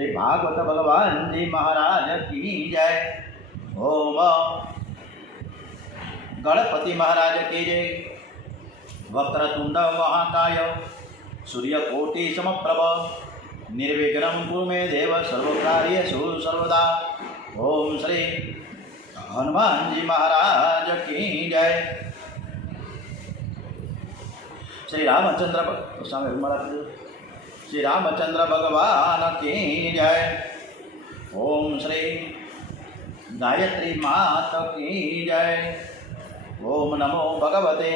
श्री भागवत भगवान जी महाराज की जय। ओम गणपति महाराज की जय। वक्रतुंड महाकाय सूर्यकोटि समप्रभ निर्विघ्नं कुरु मे देव सर्वकार्येषु सर्वदा। ओम श्री हनुमान जी महाराज की जय। श्री रामचंद्र भगवान की जय। ओम श्री गायत्री मात की जय। ओम नमो भगवते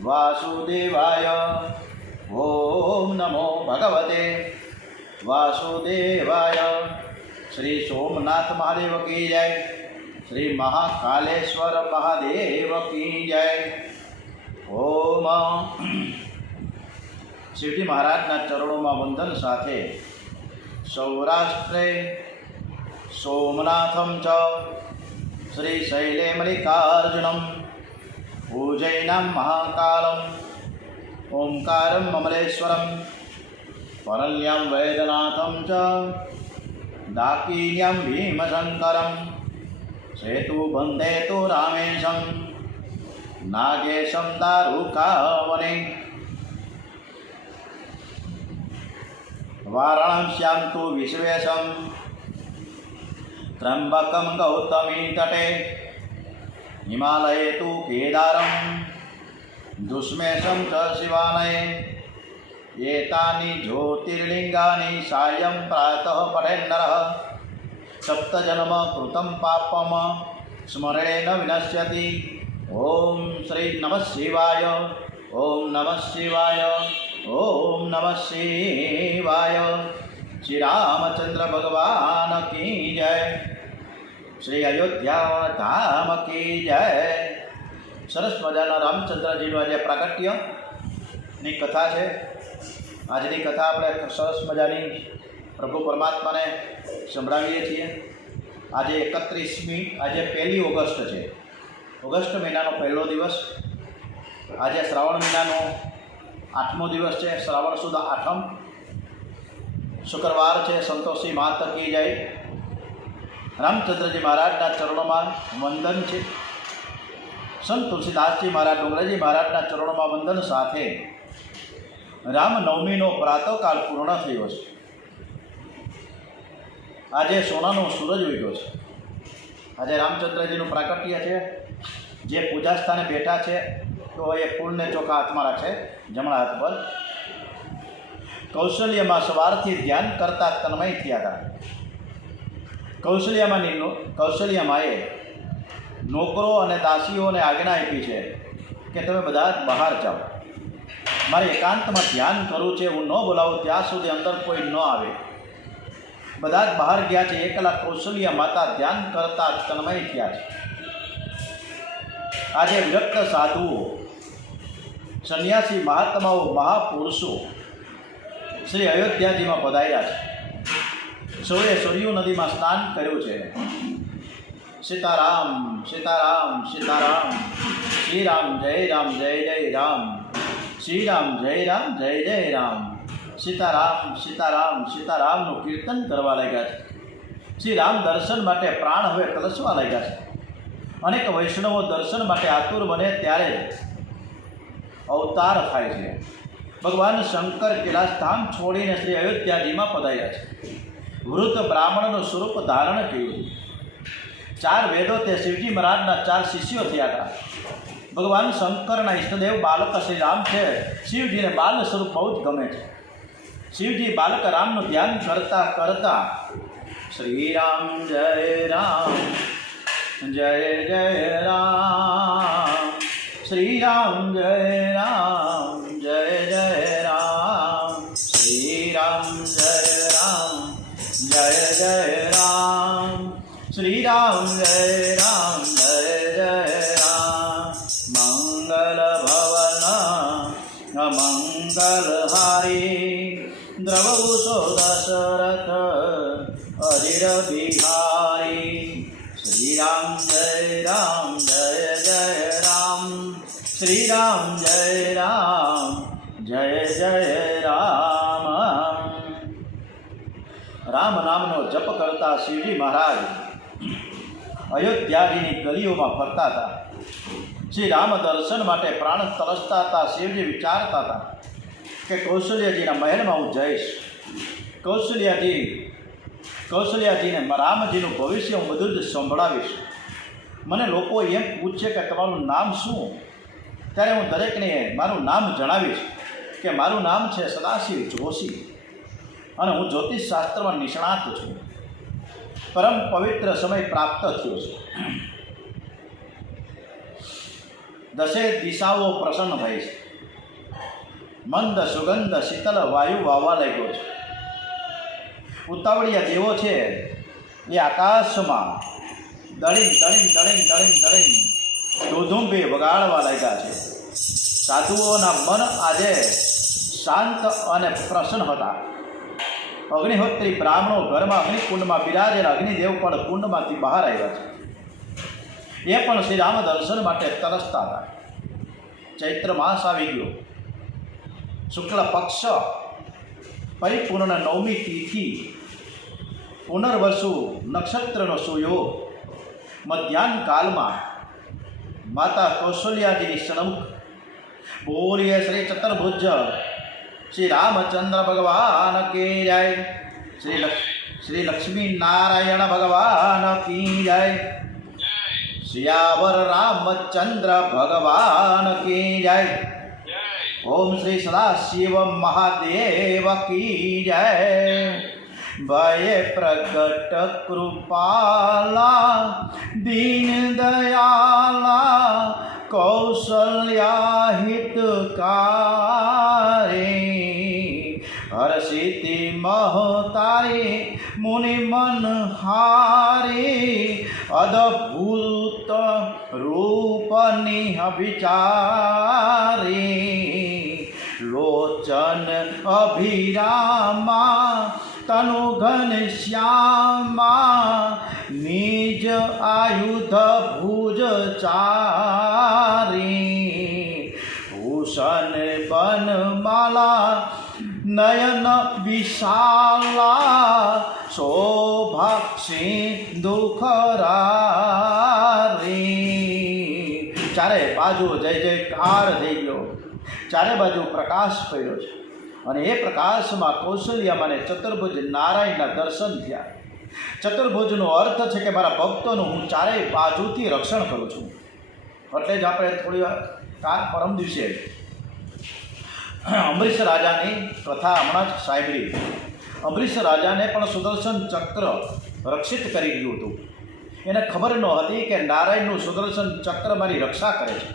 वासुदेवाय। ओम नमो भगवते वासुदेवाय। श्री सोमनाथ महादेव की जय। श्री महाकालेश्वर महादेव की जय। ओम शिवजी महाराजना चरणों में वंदन साथे सौराष्ट्रे सोमनाथम च श्री शैले मल्लिकार्जुनम उज्जैनं महाकालम ओंकारं ममलेश्वरम परल्यं वैद्यनाथं च दाकिन्यं भीमशंकरं सेतुबन्धे तु रामेशं नागेशं दारुकावने वाराणस्यां तु विश्वेशं त्र्यंबकं गौतमी तटे हिमालये तु केदारं दुष्मेशं च शिवालये। एतानि ज्योतिर्लिंगानि सायं प्रातः पठेन्नरः सप्तजन्म कृतं पापं स्मरणेन विनश्यति। ओम श्री नमः शिवाय। ओम नमः शिवाय। ओम नमः शिवाय। श्री रामचंद्र भगवान की जय। श्री अयोध्या धाम की जय। सरस मजाना रामचंद्रजीનું આજે પ્રાગટ્યની કથા છે। આજની કથા આપણે સરસ મજાની પ્રભુ પરમાત્માને સંભળાવીએ છીએ। આજે 31મી આજે 1 ઓગસ્ટ છે। ઓગસ્ટ મહિનાનો પહેલો દિવસ। આજે શ્રાવણ મહિનાનો 8મો દિવસ છે। શ્રાવણ સુદ આઠમ શુક્રવાર છે। સંતોષી માત की जय। रामचंद्रजी महाराजना चरणों में वंदन है। संत तुलसीदासजी महाराज डोंगराजी महाराजना चरणों में वंदन साथे रामनवमी प्रातःकाल पूर्ण थयो छे। आजे सोनानो सूरज उग्यो छे। आजे रामचंद्रजीनुं प्राकट्य है। जे पूजा स्थाने बैठा है तो ये फूल ने चोखा हाथ में राखे जमणा हाथ पर। कौशल्य में सवारथी ध्यान करता तन्मय थया था। कौशल्य माए नौकरो अने दासीओं ने आज्ञा आपी है कि तमे बधा बहार जाओ, मारे एकांत में ध्यान करूँ है। हूँ न बोलावूँ त्या सुधी अंदर कोई न आवे। बधा बहार गया है। एकला कौशल्य माता ध्यान करता तन्मय थया छे। आज विरक्त साधुओं सन्यासी महात्माओं महापुरुषों श्री अयोध्याजी में पधार्या छे। सौए सरयू नदी में स्नान कर्युं छे। सीताराम सीताराम सीताराम श्री राम जय जय राम श्री राम जय जय राम सीताराम सीताराम सीताराम नु कीर्तन करवा लाग्या छे। श्री राम दर्शन माटे प्राण हवे तलसवा लाग्या छे। अनेक वैष्णवों दर्शन माटे आतुर बने त्यारे अवतार थाय छे। भगवान शंकर कैलाश धाम छोड़ीने श्री अयोध्याजी में पधार्या छे। वृद्ध ब्राह्मणનું स्वरूप धारण કર્યું। 4 वेदों ते शिवजी महाराजना 4 शिष्यों थया था। भगवान शंकरना इष्टदेव बालक श्री राम है। शिवजी ने बाल स्वरूप बहुत गमे छे। शिवजी बालक रामनु ध्यान करता करता श्री राम जय जय राम श्री राम जय राम श्री राम जय राम श्री राम जय राम मंगल भवन मंगलहारी द्रवौ सो दशरथ अधीर बिहारी श्री राम जय राम श्री राम जय राम રામ નામનો જપ કરતા શિવજી મહારાજ અયોધ્યાજીની ગલીઓમાં ફરતા હતા. શ્રી રામ દર્શન માટે પ્રાણ તરસતા હતા. શિવજી વિચારતા હતા કે કૌશલ્યજીના મહેલમાં હું જઈશ. કૌશલ્યાજીને રામજીનું ભવિષ્ય હું બધું જ સંભળાવીશ. મને લોકો એમ પૂછશે કે તમારું નામ શું, ત્યારે હું દરેકને મારું નામ જણાવીશ કે મારું નામ છે સદાશિવ જોશી અને હું જ્યોતિષ શાસ્ત્રમાં નિષ્ણાત છું. પરમ પવિત્ર સમય પ્રાપ્ત થયો છે. દસે દિશાઓ પ્રસન્ન થઈ છે. મંદ સુગંધ શીતળ વાયુ વાવવા લાગ્યો છે. ઉતાવળિયા દેવો છે એ આકાશમાં દળીને ધોધુંબી વગાડવા લાગ્યા છે. સાધુઓના મન આજે શાંત અને પ્રસન્ન હતા. અગ્નિહોત્રી બ્રાહ્મણો ઘરમાં અગ્નિકુંડમાં બિરાજેલા અગ્નિદેવ પણ કુંડમાંથી બહાર આવ્યા છે. એ પણ શ્રી રામ દર્શન માટે તરસતા હતા. ચૈત્ર માસ આવી ગયો. શુક્લ પક્ષ પરિપૂર્ણ નવમી તિથિ, પુનર્વસુ નક્ષત્રનો સુયોગ. મધ્યાહન કાલમાં માતા કૌશલ્યાજીની સન્મુખ બોલીએ શ્રી ચતુર્ભુજ શ્રી રામચંદ્ર ભગવાન કી જય. શ્રી લક્ષ્મી નારાયણ ભગવાન કી જય. શ્યાવર રામચંદ્ર ભગવાન કી જય. ઓમ શ્રી સદાશિવ મહાદેવ કી જય. ભય પ્રગટ કૃપાલા દીન દયાલા કૌશલ્યા હિતકારી. હર્ષિતિ મહતારી મુનિ મનહારી અદભૂત રૂપની અભિચારી. લોચન અભિરામા તનુ ઘનશ્યામા નિજ આયુધ ભુજ ચારી. ભૂષણ બનમાલા નયન વિશાલા શોભા સિંધુ ખરારી. ચારે બાજુ જય જયકાર થઈ ગયો. ચારે બાજુ પ્રકાશ ફર્યો છે અને એ પ્રકાશમાં કૌશલ્યામાં અને ચતુર્ભુજ નારાયણના દર્શન થયા. ચતુર્ભુજનો અર્થ છે કે મારા ભક્તોનું હું ચારેય બાજુથી રક્ષણ કરું છું. એટલે જ આપણે થોડી વાર પરમ દિવસે અમરીશ રાજાની કથા હમણાં જ સાંભળી. અમરીશ રાજાને પણ સુદર્શન ચક્ર રક્ષિત કરી ગયું હતું. એને ખબર ન હતી કે નારાયણનું સુદર્શન ચક્ર મારી રક્ષા કરે છે.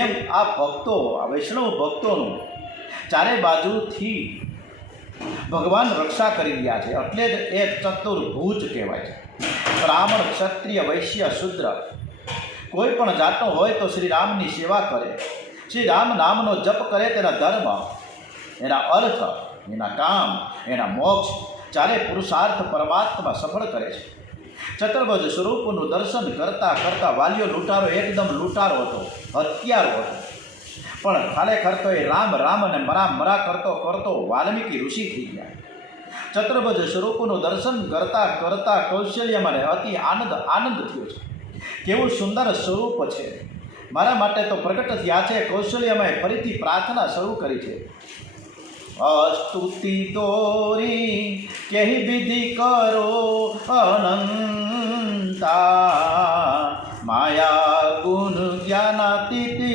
એમ આ ભક્તો, આ વૈષ્ણવ ભક્તોનું ચારે બાજુથી ભગવાન રક્ષા કરી રહ્યા છે. એટલે જ એ ચતુર્ભુજ કહેવાય છે. બ્રાહ્મણ, ક્ષત્રિય, વૈશ્ય, શુદ્ર કોઈ પણ જાતનો હોય તો શ્રી રામની સેવા કરે, શ્રી રામ નામનો જપ કરે, તેના ધર્મ, એના અર્થ, એના કામ, એના મોક્ષ ચારે પુરુષાર્થ પરમાત્મા સફળ કરે છે. ચતુર્ભુજ સ્વરૂપનું દર્શન કરતાં કરતાં વાલીઓ લૂંટારો એકદમ લૂંટારો હતો, હત્યારો હતો. પણ ખરેખર તો એ રામ રામ અને મરા કરતો કરતો વાલ્મીકી ઋષિ થઈ ગયા. ચતુર્ભુજ સ્વરૂપનું દર્શન કરતાં કરતાં કૌશલ્યમાં અતિ આનંદ થયો છે. કેવું સુંદર સ્વરૂપ છે! મારા માટે તો પ્રગટ થયા છે. કૌશલ્યમાં ફરીથી પ્રાર્થના શરૂ કરી છે. અસ્તુતિ દોરી કેહી વિધિ કરો અનંતા. માયા ગુણ જ્ઞાનાતીતિ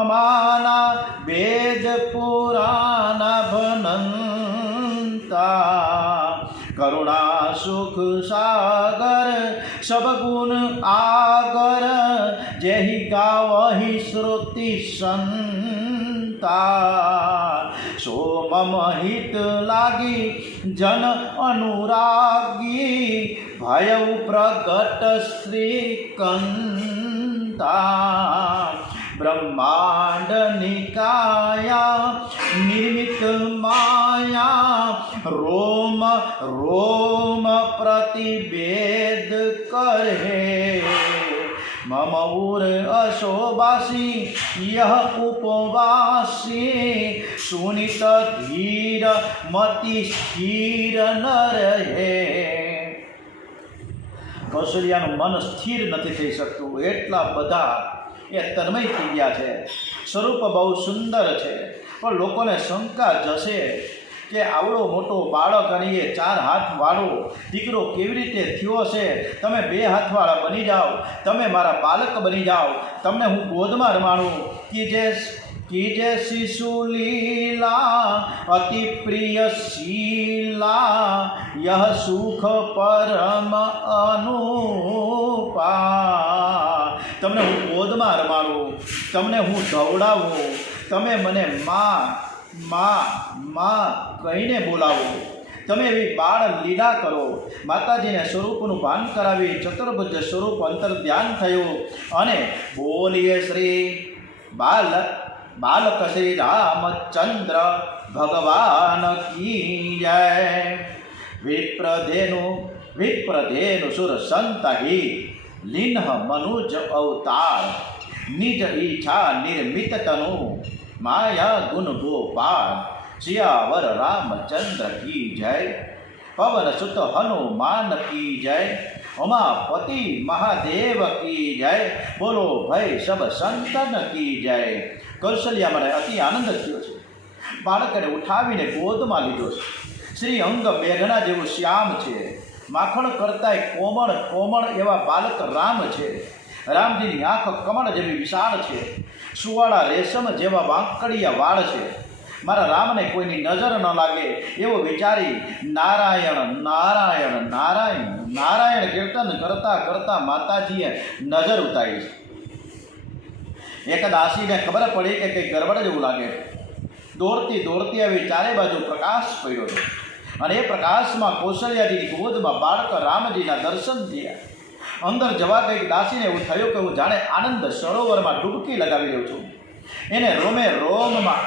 અમાના વેદ પુરાણા ભનંતા. કરુણા સુખ સાગર સબ ગુણ આગર જેહી ગાવહી શ્રુતિ સંતા. સો મમ હિત લાગી જન અનુરાગી ભય પ્રગટ શ્રી કંતા. બ્રહ્માંડ નિકાયા નિર્મિત માયા રોમ રોમ પ્રતિભેદ કરે. મમ ઉર અશોભાસી યહ ઉપવાસી સુનિત ધીર મતિ સ્થિર ન રહે. કૌશલ્યાનું મન સ્થિર નથી થઈ શકતું, એટલા બધા એ તન્મય થઈ ગયા છે. સ્વરૂપ બહુ સુંદર છે, પણ લોકોને શંકા જશે કે આવડો મોટો બાળક અને એ 4 હાથવાળો દીકરો કેવી રીતે થયો છે. તમે 2 હાથવાળા બની જાઓ, તમે મારા બાળક બની જાઓ, તમને હું ગોદમાં રમાડું. કીજે શિશુ લીલા અતિ પ્રિય શીલા યહ સુખ પરમ અનુપા. તમને હું ગોદમાં રમાડું, તમને હું ધવડાવું, તમે મને માં માં માં કહીને બોલાવો. તમે એવી બાળ લીલા કરો. માતાજીને સ્વરૂપનું ભાન કરાવી ચતુર્ભુજ સ્વરૂપ અંતર ધ્યાન થયું. અને બોલીએ શ્રી બાલક શ્રી રામચંદ્ર ભગવાન કી જય. વિપ્રધેનુ સુર સંતહી લીન મનુજ અવતાર નિજ ઈચ્છા નિર્મિત તનુ માયા ગુણ ગોપાલ સિયાવર રામચંદ્ર કી જય. પવન સુત હનુમાન કી જય. ઉમાપતિ મહાદેવ કી જય. બોલો ભાઈ સબ સંતન કી જય. કૌશલ્યા મને અતિ આનંદ થયો છે. બાળકને ઉઠાવીને ગોદમાં લીધો છે. શ્રી અંગ મેઘના જેવું શ્યામ છે. માખણ કરતાંય કોમળ કોમળ એવા બાલક રામ છે. રામજીની આંખ કમળ જેવી વિશાળ છે. સુવાળા રેશમ જેવા વાંકડિયા વાળ છે. મારા રામને કોઈની નજર ન લાગે એવો વિચારી નારાયણ નારાયણ નારાયણ નારાયણ કીર્તન કરતાં કરતાં માતાજીએ નજર ઉતારી છે. એક દાસીને ખબર પડી કે કંઈ ગરબડ જેવું લાગે. દોડતી દોડતી આવી ચારે બાજુ પ્રકાશ પડ્યો હતો, અને એ પ્રકાશમાં કૌશલ્યાજીની ગોદમાં બાળક રામજીના દર્શન થયા. અંદર જવા કંઈક દાસીને એવું થયું કે હું જાણે આનંદ સરોવરમાં ડૂબકી લગાવી રહ્યો છું. એને રોમે રોમમાં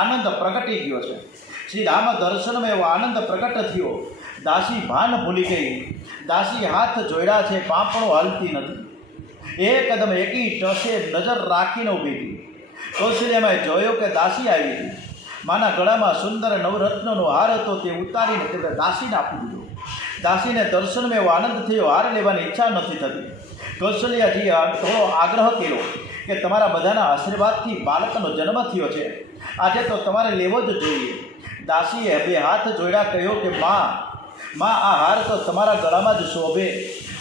આનંદ પ્રગટી ગયો છે. શ્રી રામ દર્શનમાં એવો આનંદ પ્રગટ થયો. દાસી ભાન ભૂલી ગઈ. દાસી હાથ જોડ્યા છે, પાંપણો હાલતી નથી. એકદમ એકી ટસે નજર રાખીને ઊભી હતી. કૌશલ્યામાં જોયો કે દાસી આવી હતી. માના ગળામાં સુંદર નવરત્નનો હાર હતો, તે ઉતારીને તેમણે દાસીને આપી દીધો. દાસીને દર્શનમાં એવો આનંદ થયો, હાર લેવાની ઈચ્છા નથી થતી. કૌશલ્યાજીએ થોડો આગ્રહ કર્યો કે તમારા બધાના આશીર્વાદથી બાળકનો જન્મ થયો છે, આજે તો તમારે લેવો જ જોઈએ. દાસીએ 2 હાથ જોડ્યા, કહ્યો કે માં આ હાર તો તમારા ગળામાં જ શોભે.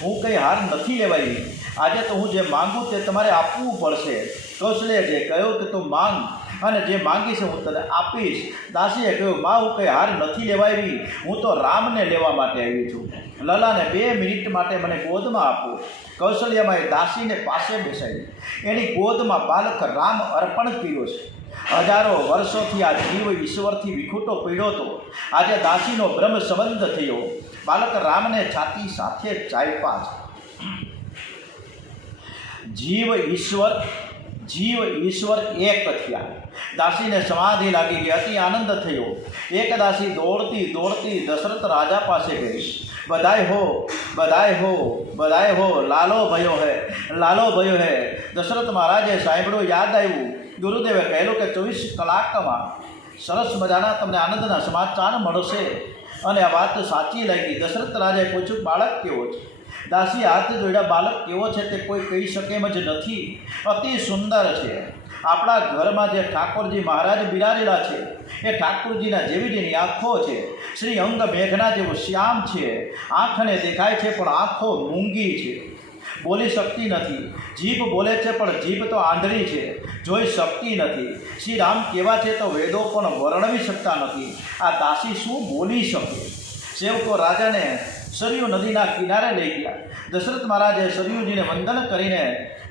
હું કંઈ હાર નથી લેવાઈ. આજે તો હું જે માંગું તે તમારે આપવું પડશે. કૌશલ્યાજીએ કહ્યું કે તું માંગ, અને જે માંગીશ હું તને આપીશ. દાસીએ કહ્યું માં હું કંઈ હાર નથી લેવાવી, હું તો રામને લેવા માટે આવી છું. લલાને 2 મિનિટ માટે મને ગોદમાં આપો. કૌશલ્યામાં એ દાસીને પાસે બેસાડી એની ગોદમાં બાલક રામ અર્પણ કર્યો છે. હજારો વર્ષોથી આ જીવ ઈશ્વરથી વિખૂટો પડ્યો હતો. આજે દાસીનો બ્રહ્મ સંબંધ થયો. બાલક રામને છાતી સાથે ચાપ્યા છે. જીવ ઈશ્વર એક થયા. દાસીને સમાધિ લાગી ગઈ. અતિ આનંદ થયો. એક દાસી દોડતી દોડતી દશરથ રાજા પાસે ગઈ. બધાય હો બધાય હો બધાય હો, લાલો ભયો હે લાલો ભયો હે. દશરથ મહારાજે સાંભળ્યું, યાદ આવ્યું. ગુરુદેવે કહેલું કે 24 કલાકમાં સરસ મજાના તમને આનંદના સમાચાર મળશે. અને આ વાત સાચી લાગી. દશરથ રાજાએ પૂછ્યું, બાળક કેવો છે? દાસી હાથ જોડ્યા, બાળક કેવો છે તે કોઈ કહી શકે એમ જ નથી. અતિ સુંદર છે. આપણા ઘરમાં જે ઠાકોરજી મહારાજ બિરાજેલા છે એ ઠાકોરજીના જેવી જેની આંખો છે. શ્રી અંગ મેઘના જેવો શ્યામ છે. આંખને દેખાય છે પણ આંખો મૂંગી છે, બોલી શકતી નથી. જીભ બોલે છે પણ જીભ તો આંધળી છે, જોઈ શકતી નથી. શ્રી રામ કેવા છે તો વેદો પણ વર્ણવી શકતા નથી. આ દાસી શું બોલી શકે? સેવકો રાજાને સરયુ નદીના કિનારે લઈ ગયા. દશરથ મહારાજે સરયુજીને વંદન કરીને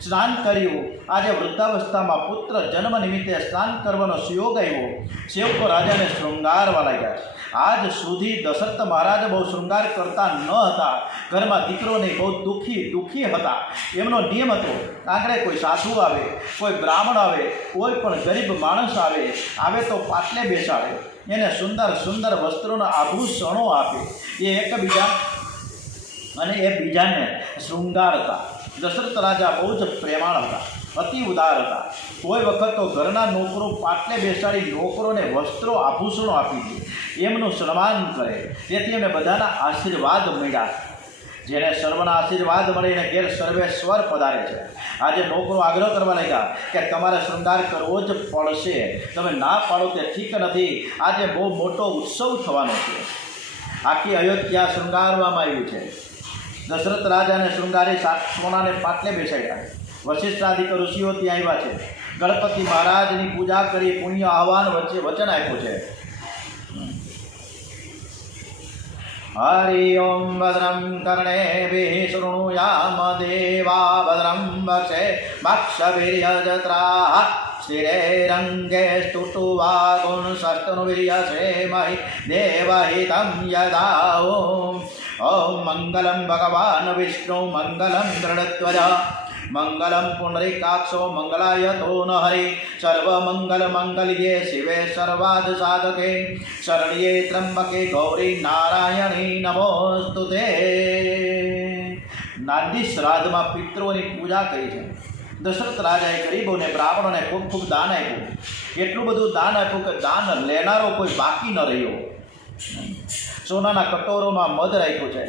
સ્નાન કર્યું. આજે વૃદ્ધાવસ્થામાં પુત્ર જન્મ નિમિત્તે સ્નાન કરવાનો સુયોગ આવ્યો. સેવકો રાજાને શૃંગારવા લાગ્યા. આજ સુધી દશરથ મહારાજ બહુ શૃંગાર કરતા ન હતા. ઘરમાં દીકરોને બહુ દુઃખી હતા. એમનો નિયમ હતો, આંગણે કોઈ સાધુ આવે, કોઈ બ્રાહ્મણ આવે, કોઈ પણ ગરીબ માણસ આવે તો પાટલે બેસાડે, એને સુંદર સુંદર વસ્ત્રોના આભૂષણો આપે. એ એકબીજાને શૃંગારતા. દશરથ રાજા બહુ જ પ્રેમાળ હતા, અતિ ઉદાર હતા. કોઈ વખત તો ઘરના નોકરો પાટલે બેસાડી નોકરોને વસ્ત્રો આભૂષણો આપી દે, એમનું સન્માન કરે. તેથી એમને બધાના આશીર્વાદ મળ્યા. જેને સર્વના આશીર્વાદ મળીને ઘેર સર્વેશ્વર પધારે છે. આજે નોકરો આગ્રહ કરવા લાગ્યા કે તમારે શૃંગાર કરવો જ પડશે, તમે ના પાડો તે ઠીક નથી. આજે બહુ મોટો ઉત્સવ થવાનો છે. આખી અયોધ્યા શૃંગારવામાં આવ્યું છે. દશરથ રાજાને શૃંગારી સોનાને પાટલે બેસાડ્યા. વશિષ્ઠાદિક ઋષિઓ ત્યાં આવ્યા છે. ગણપતિ મહારાજની પૂજા કરી પુણ્ય આહવાન વચ્ચે વચન આપ્યું છે. હરિ ઓમ ભદ્રં કર્ણેભિઃ શૃણુયામ દેવા ભદ્રં વક્ષેમાક્ષભીર્યજત્રાઃ સ્થિરૈરંગે સ્તુષ્ટુવા ગુણસસ્તનુર્યસેમહિ દેવહિतं યદા. ઓમ મંગલં ભગવાન વિષ્ણુ મંગલં ગરુડધ્વજ મંગલં પુંડરીકાક્ષો મંગલાયતો ન હરિ. સર્વમંગલમંગલ્યે શિવે સર્વાર્થ સાધકે શરણ્યે ત્રંબકે ગૌરી નારાયણી નમોસ્તુતે. નાંદી શ્રાદ્ધમાં પિતૃઓની પૂજા કરી છે. દશરથ રાજાએ ગરીબોને બ્રાહ્મણોને ખૂબ ખૂબ દાન આપ્યું. એટલું બધું દાન આપ્યું કે દાન લેનારો કોઈ બાકી ન રહ્યો. સોનાના કટોરોમાં મધ રાખ્યું છે.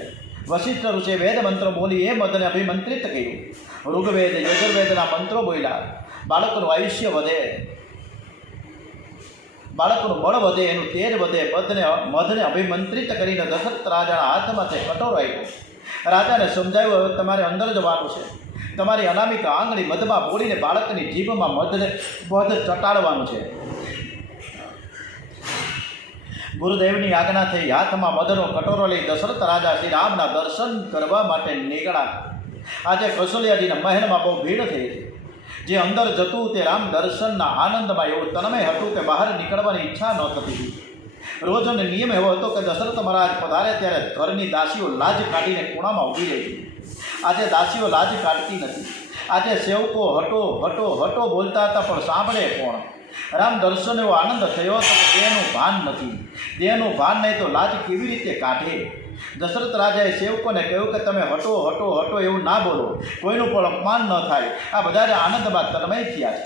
વશિષ્ઠ ઋષિએ વેદ મંત્રો બોલી એ મધને અભિમંત્રિત કર્યું. ઋગ્વેદ યજુર્વેદના મંત્રો બોલ્યા. બાળકનું આયુષ્ય વધે, બાળકનું બળ વધે, એનું તેજ વધે. મધને અભિમંત્રિત કરીને દશરથ રાજાના હાથમાં તે કટોરો આપ્યો. રાજાને સમજાવ્યું, હવે તમારે અંદર જવાનું છે. તમારી અનામિક આંગળી મધમાં બોલીને બાળકની જીભમાં મધ ચટાડવાનું છે. ગુરુદેવની આજ્ઞા થઈ. હાથમાં મધનો કટોરો લઈ દશરથ રાજા શ્રી રામના દર્શન કરવા માટે નીકળ્યા. આજે કૌશલ્યાજીના મહેલમાં બહુ ભીડ થઈ હતી. જે અંદર જતું તે રામ દર્શનના આનંદમાં એવું તન્મય હતું કે બહાર નીકળવાની ઈચ્છા ન થતી. રોજનો નિયમ એવો હતો કે દશરથ મહારાજ પધારે ત્યારે ઘરની દાસીઓ લાજ કાઢીને ખૂણામાં ઊભી રહી. આજે દાસીઓ લાજ કાઢતી નથી. આજે સેવકો હટો હટો હટો બોલતા હતા, પણ સાંભળે કોણ? રામ દર્શન એવો આનંદ થયો હતો કે દેહનું ભાન નથી. દેહનું ભાન નહીં તો લાજ કેવી રીતે કાઢે? દશરથ રાજાએ સેવકોને કહ્યું કે તમે હટો હટો હટો એવું ના બોલો, કોઈનું પણ અપમાન ન થાય. આ બધા જ આનંદમાં તન્મય થયા છે.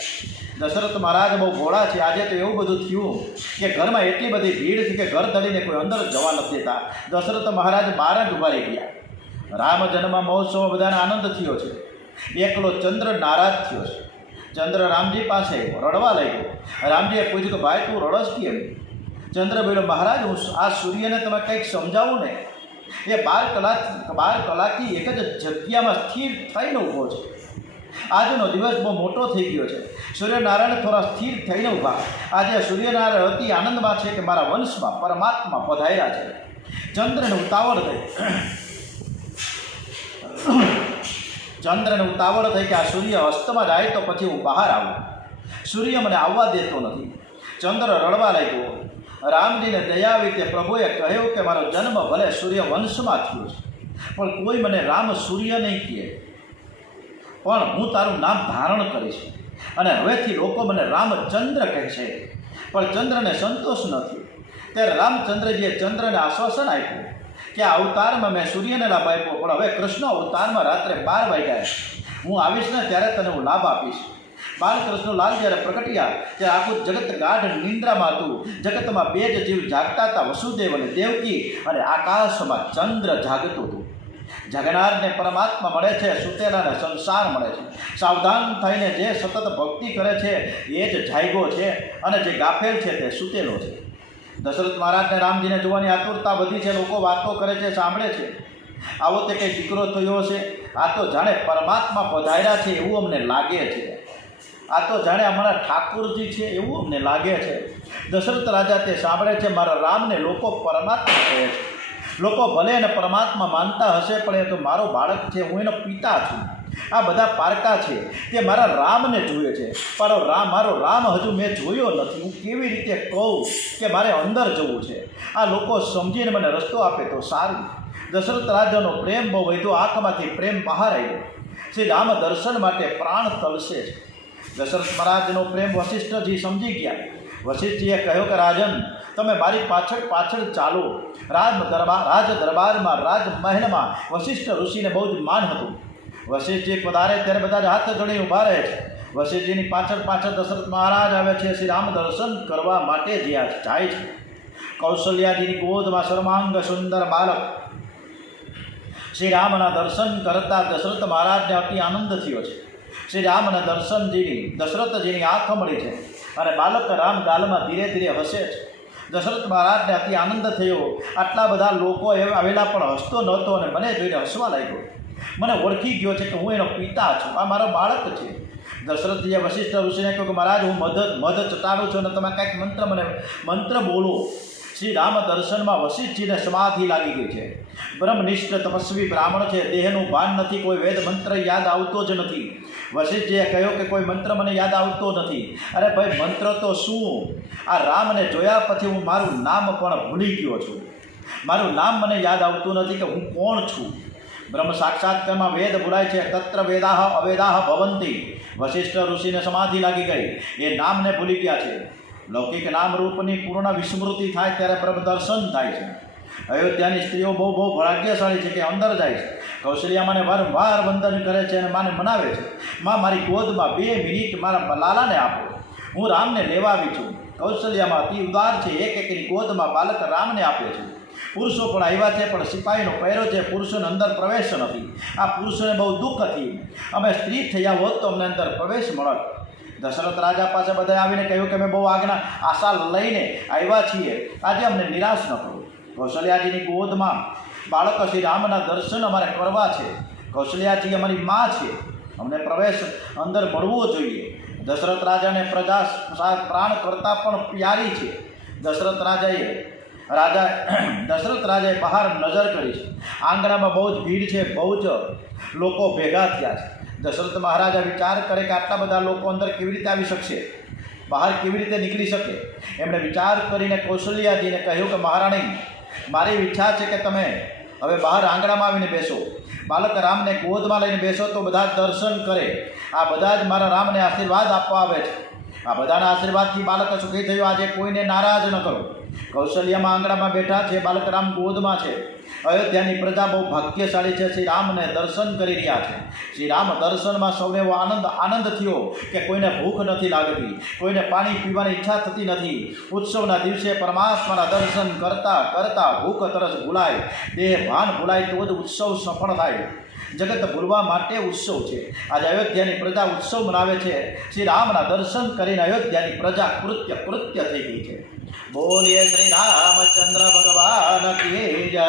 દશરથ મહારાજ બહુ ભોળા છે. આજે તો એવું બધું થયું કે ઘરમાં એટલી બધી ભીડ છે કે ઘર ધડીને કોઈ અંદર જવા નથી દેતા. દશરથ મહારાજ બહાર જ ઉભા રહી ગયા. રામ જન્મ મહોત્સવ બધાને આનંદ થયો છે. એકલો ચંદ્ર નારાજ થયો છે. ચંદ્ર રામજી પાસે રડવા લાગ્યો. રામજીએ પૂછ્યું કે ભાઈ તું રડસ કેમ? ચંદ્ર બોલ્યો, મહારાજ હું આ સૂર્યને તમે કંઈક સમજાવું ને. એ 12 કલાકથી એક જ જગ્યામાં સ્થિર થઈને ઊભો છે. આજનો દિવસ બહુ મોટો થઈ ગયો છે. સૂર્યનારાયણ થોડા સ્થિર થઈને ઊભા. આજે સૂર્યનારાયણ અતિ આનંદમાં છે કે મારા વંશમાં પરમાત્મા પધાર્યા છે. ચંદ્રને ઉતાવળ થઈ કે આ સૂર્ય અસ્તમાં જાય તો પછી હું બહાર આવું. સૂર્ય મને આવવા દેતો નથી. ચંદ્ર રડવા લાગ્યો. રામજીને દયા આવી તે પ્રભુએ કહ્યું કે મારો જન્મ ભલે સૂર્ય વંશમાં થયો છે, પણ કોઈ મને રામ સૂર્ય નહીં કહે, પણ હું તારું નામ ધારણ કરીશ. અને હવેથી લોકો મને રામચંદ્ર કહે છે. પણ ચંદ્રને સંતોષ નથી. ત્યારે રામચંદ્રજીએ ચંદ્રને આશ્વાસન આપ્યું કે આ અવતારમાં મેં સૂર્યને લાભ આપ્યો, પણ હવે કૃષ્ણ અવતારમાં રાત્રે 12 વાગ્યા હું આવીશ ને ત્યારે તને હું લાભ આપીશ. બાલકૃષ્ણ લાલ જ્યારે પ્રગટ્યા ત્યારે આખું જગત ગાઢ નિંદ્રામાં હતું. જગતમાં 2 જ જીવ જાગતા હતા, વસુદેવ અને દેવકી. અને આકાશમાં ચંદ્ર જાગતું હતું. જગનારને પરમાત્મા મળે છે, સુતેલાને સંસાર મળે છે. સાવધાન થઈને જે સતત ભક્તિ કરે છે એ જ જાગ્યો છે, અને જે ગાફેલ છે તે સુતેલો છે. દશરથ મહારાજને રામજીને જોવાની આતુરતા વધી છે. લોકો વાતો કરે છે, સાંભળે છે. આવો તે કંઈ દીકરો થયો હશે. આ તો જાણે પરમાત્મા પધાર્યા છે એવું અમને લાગે છે. આ તો જાણે અમારા ઠાકુરજી છે એવું અમને લાગે છે. દશરથ રાજા તે સાંભળે છે. મારા રામને લોકો પરમાત્મા કહે છે. લોકો ભલે એને પરમાત્મા માનતા હશે, પણ એ તો મારો બાળક છે, હું એનો પિતા છું. આ બધા પારકા છે તે મારા રામને જુએ છે, પણ મારો રામ હજુ મેં જોયો નથી. હું કેવી રીતે કહું કે મારે અંદર જવું છે? આ લોકો સમજીને મને રસ્તો આપે તો સારું. દશરથ રાજાનો પ્રેમ બહુ વધ્યો. આંખમાંથી પ્રેમ બહાર આવ્યો. શ્રી રામ દર્શન માટે પ્રાણ તલસે છે. દશરથ મહારાજનો પ્રેમ વશિષ્ઠજી સમજી ગયા. વશિષ્ઠજીએ કહ્યું કે રાજન, તમે મારી પાછળ પાછળ ચાલો. રાજ દરબારમાં રાજમહેલમાં વશિષ્ઠ ઋષિને બહુ જ માન હતું. વશિષ્ઠજી પધારે ત્યારે બધા જ હાથ જોડી ઊભા રહે છે. વશિષ્ઠજીની પાછળ પાછળ દશરથ મહારાજ આવે છે. શ્રી રામ દર્શન કરવા માટે જ્યાં જાય છે. કૌશલ્યાજીની ગોદમાં સર્વાંગ સુંદર બાળક શ્રી રામના દર્શન કરતા દશરથ મહારાજને અતિ આનંદ થયો છે. શ્રી રામના દશરથજીની આંખ મળી છે અને બાળક રામ ગાલમાં ધીરે ધીરે હસે છે. દશરથ મહારાજને અતિ આનંદ થયો. આટલા બધા લોકો આવેલા પણ હસતો નહોતો અને મને જોઈને હસવા લાગ્યો. મને ઓળખી ગયો છે કે હું એનો પિતા છું, આ મારો બાળક છે. દશરથજીએ વશિષ્ઠ ઋષિને કહ્યું કે મહારાજ હું મધ ચટાડું છું અને તમે કાંઈક મંત્ર બોલો. શ્રી રામ દર્શનમાં વશિષ્ઠજીને સમાધિ લાગી ગઈ છે. બ્રહ્મનિષ્ઠ તપસ્વી બ્રાહ્મણ છે, દેહનું ભાન નથી, કોઈ વેદ મંત્ર યાદ આવતો જ નથી. વશિષ્ઠજીએ કહ્યું કે કોઈ મંત્ર મને યાદ આવતો નથી. અરે ભાઈ મંત્ર તો શું, આ રામને જોયા પછી હું મારું નામ પણ ભૂલી ગયો છું. મારું નામ મને યાદ આવતું નથી કે હું કોણ છું. બ્રહ્મ સાક્ષાત્કારમાં વેદ બોલાય છે. તત્ર વેદાહ અવેદાહ ભવંતી. વશિષ્ઠ ઋષિને સમાધિ લાગી ગઈ, એ નામને ભૂલી ગયા છે. લૌકિક નામ રૂપની પૂર્ણ વિસ્મૃતિ થાય ત્યારે બ્રહ્મ દર્શન થાય છે. અયોધ્યાની સ્ત્રીઓ બહુ ભાગ્યશાળી છે કે અંદર જાય છે. કૌશલ્યા મને વારંવાર વંદન કરે છે અને માને મનાવે છે. માં મારી ગોદમાં 2 મિનિટ મારા લાલાને આપો, હું રામને લેવા આવી છું. કૌશલ્યામાં અતિ ઉદાર છે. એક એકની ગોદમાં બાળક રામને આપે છે. પુરુષો પણ આવ્યા છે પણ સિપાહીનો પહેરો છે, પુરુષોને અંદર પ્રવેશ નથી. આ પુરુષોને બહુ દુઃખ હતી. અમે સ્ત્રી થયા હોત તો અમને અંદર પ્રવેશ મળત. દશરથ રાજા પાસે બધા આવીને કહ્યું કે અમે બહુ આશા લઈને આવ્યા છીએ, આજે અમને નિરાશ ન કરો. કૌશલ્યાજીની ગોદમાં બાળક શ્રી રામના દર્શન અમારે કરવા છે. કૌશલ્યાજી અમારી મા છે, અમને પ્રવેશ અંદર મળવો જોઈએ. દશરથ રાજાને પ્રજા પ્રાણ કરતાં પણ પ્યારી છે. દશરથ રાજાએ બહાર નજર કરી છે. આંગણામાં બહુ જ ભીડ છે, બહુ જ લોકો ભેગા થયા છે. દશરથ મહારાજા વિચાર કરે કે આટલા બધા લોકો અંદર કેવી રીતે આવી શકશે, બહાર કેવી રીતે નીકળી શકે. એમણે વિચાર કરીને કૌશલ્યાજીને કહ્યું કે મહારાણી, મારી ઈચ્છા છે કે તમે હવે બહાર આંગણામાં આવીને બેસો. બાળક રામને ગોદમાં લઈને બેસો તો બધા દર્શન કરે. આ બધા જ મારા રામને આશીર્વાદ આપવા આવે છે. આ બધાના આશીર્વાદથી બાળક સુખી થયો. આજે કોઈને નારાજ ન કરો. કૌશલ્યામાં આંગણામાં બેઠા છે, બાળક રામ ગોદમાં છે. અયોધ્યાની પ્રજા બહુ ભાગ્યશાળી છે. શ્રી રામને દર્શન કરી રહ્યા છે. શ્રી રામ દર્શનમાં સૌને એવો આનંદ થયો કે કોઈને ભૂખ નથી લાગતી, કોઈને પાણી પીવાની ઈચ્છા થતી નથી. ઉત્સવના દિવસે પરમાત્માના દર્શન કરતાં કરતાં ભૂખ તરસ ભૂલાય, દેહ ભાન ભૂલાય તો જ ઉત્સવ સફળ થાય. જગત ભૂલવા માટે ઉત્સવ છે. આજે અયોધ્યાની પ્રજા ઉત્સવ મનાવે છે. શ્રી રામના દર્શન કરીને અયોધ્યાની પ્રજા કૃત્ય થઈ ગઈ છે. બોલીએ શ્રી રામચંદ્ર ભગવાન કી જય.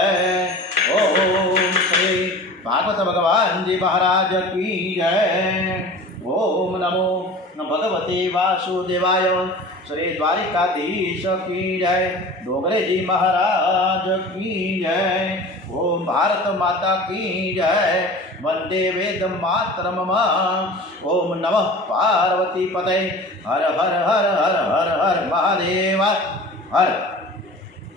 ઓમ શ્રી ભાગવત ભગવાનજી મહારાજ કી જય. ઓમ નમો ભગવતે વાસુદેવાય. શ્રી દ્વારિકાધીશ કી જય. ડોંગરેજી મહારાજ કી જય. ઓમ ભારત માતા કી જય. વંદે વેદ માતરમ. ઓમ નમઃ પાર્વતી પતય. હર હર હર હર હર હર મહાદેવ હર.